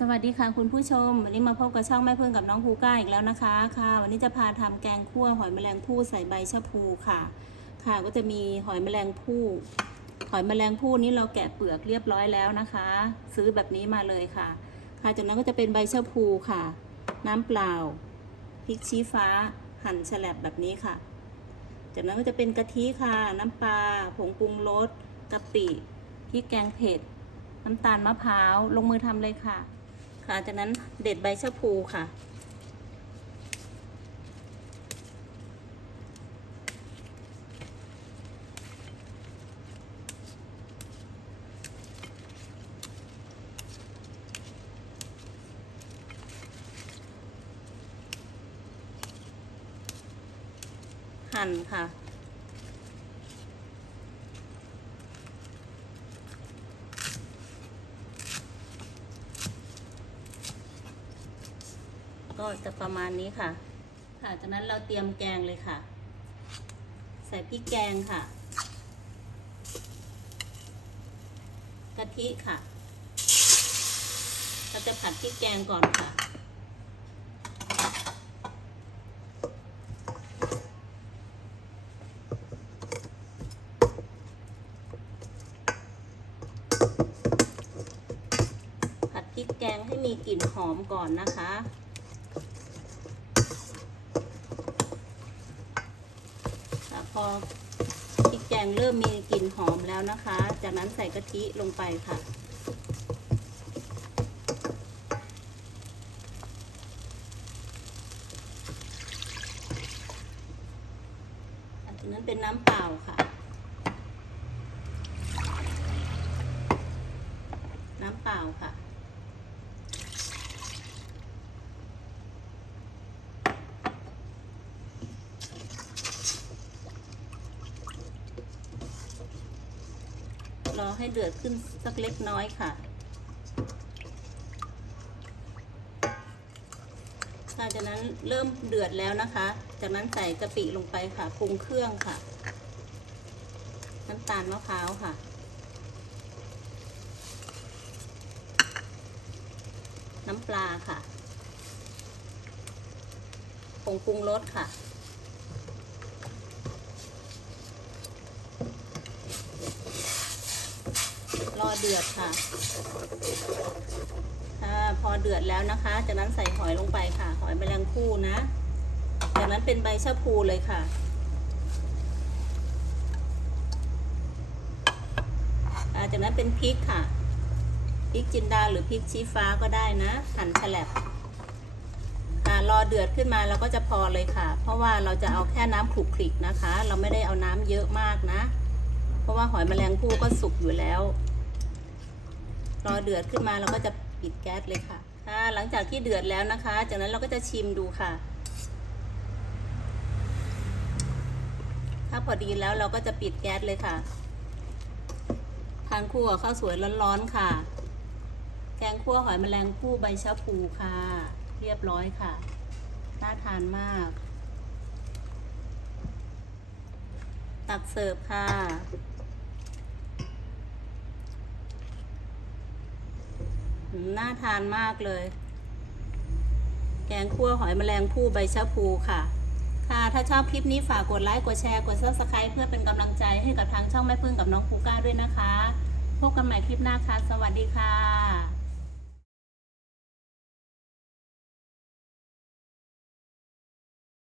สวัสดีค่ะคุณผู้ชม วันนี้มาพบกับช่องแม่เพื่อนกับน้องภูก้าอีกแล้วนะคะค่ะ วันนี้จะพาทำแกงคั่วหอยแมลงภู่ใส่ใบชะพูค่ะ ค่ะก็จะมีหอยแมลงภู่หอยแมลงภู่นี้เราแกะเปลือกเรียบร้อยแล้วนะคะ ซื้อแบบนี้มาเลยค่ะ ค่ะจากนั้นก็จะเป็นใบชะพูค่ะ น้ำเปล่าพริกชี้ฟ้า หั่นแฉลบแบบนี้ค่ะ จากนั้นก็จะเป็นกะทิค่ะ น้ำปลาผงปรุงรสกะปิพริกแกงเผ็ดน้ำตาลมะพร้าวลงมือทำเลยค่ะ ค่ะ จากนั้นเด็ดใบชะพูค่ะ หั่นค่ะ ก็จะประมาณนี้ค่ะ ค่ะ จากนั้นเราเตรียมแกงเลยค่ะ ใส่พริกแกงค่ะ กะทิค่ะ เราจะผัดพริกแกงก่อนค่ะผัดพริกแกงให้มีกลิ่นหอมก่อนนะคะค่ะพ อพริกแกงเริ่มมีกลิ่นหอมแล้วนะคะ จากนั้นใส่กะทิลงไปค่ะจากนั้นเป็นน้ำเปล่าค่ะ น้ำเปล่าค่ะ รอให้เดือดขึ้นสักเล็กน้อยค่ะ หลังจากนั้นเริ่มเดือดแล้วนะคะ จากนั้นใส่กะปิลงไปค่ะปรุงเครื่องค่ะ น้ำตาลมะพร้าวค่ะน้ำปลาค่ะผงปรุงรสค่ะ เดือดค่ะถ้าพอเดือดแล้วนะคะ จากนั้นใส่หอยลงไปค่ะ หอยแมลงภู่นะ จากนั้นเป็นใบชะพูเลยค่ะอ่าจากนั้นเป็นพริกค่ะ พริกจินดาหรือพริกชี้ฟ้าก็ได้นะ หั่นแฉลบรอเดือดขึ้นมาเราก็จะพอเลยค่ะ เพราะว่าเราจะเอาแค่น้ำขลุกคลิกนะคะ เราไม่ได้เอาน้ำเยอะมากนะ เพราะว่าหอยแมลงภู่ก็สุกอยู่แล้ว รอเดือดขึ้นมาเราก็จะปิดแก๊สเลยค่ะค่ะหลังจากที่เดือดแล้วนะคะ จากนั้นเราก็จะชิมดูค่ะ ถ้าพอดีแล้วเราก็จะปิดแก๊สเลยค่ะ ทานคู่กับข้าวสวยร้อนๆค่ะ แกงคั่วหอยแมลงภู่ใบชะพูค่ะ เรียบร้อยค่ะ น่าทานมาก ตักเสิร์ฟค่ะ อืม น่าทานมากเลย แกงคั่วหอยแมลงภู่ใบชะพูค่ะ ค่ะ ถ้าชอบคลิปนี้ฝากกดไลค์ กดแชร์ กด subscribe เพื่อเป็นกำลังใจให้กับทางช่องแม่พึ่งกับน้องคูก้าด้วยนะคะ พบกันใหม่คลิปหน้าค่ะ สวัสดีค่ะ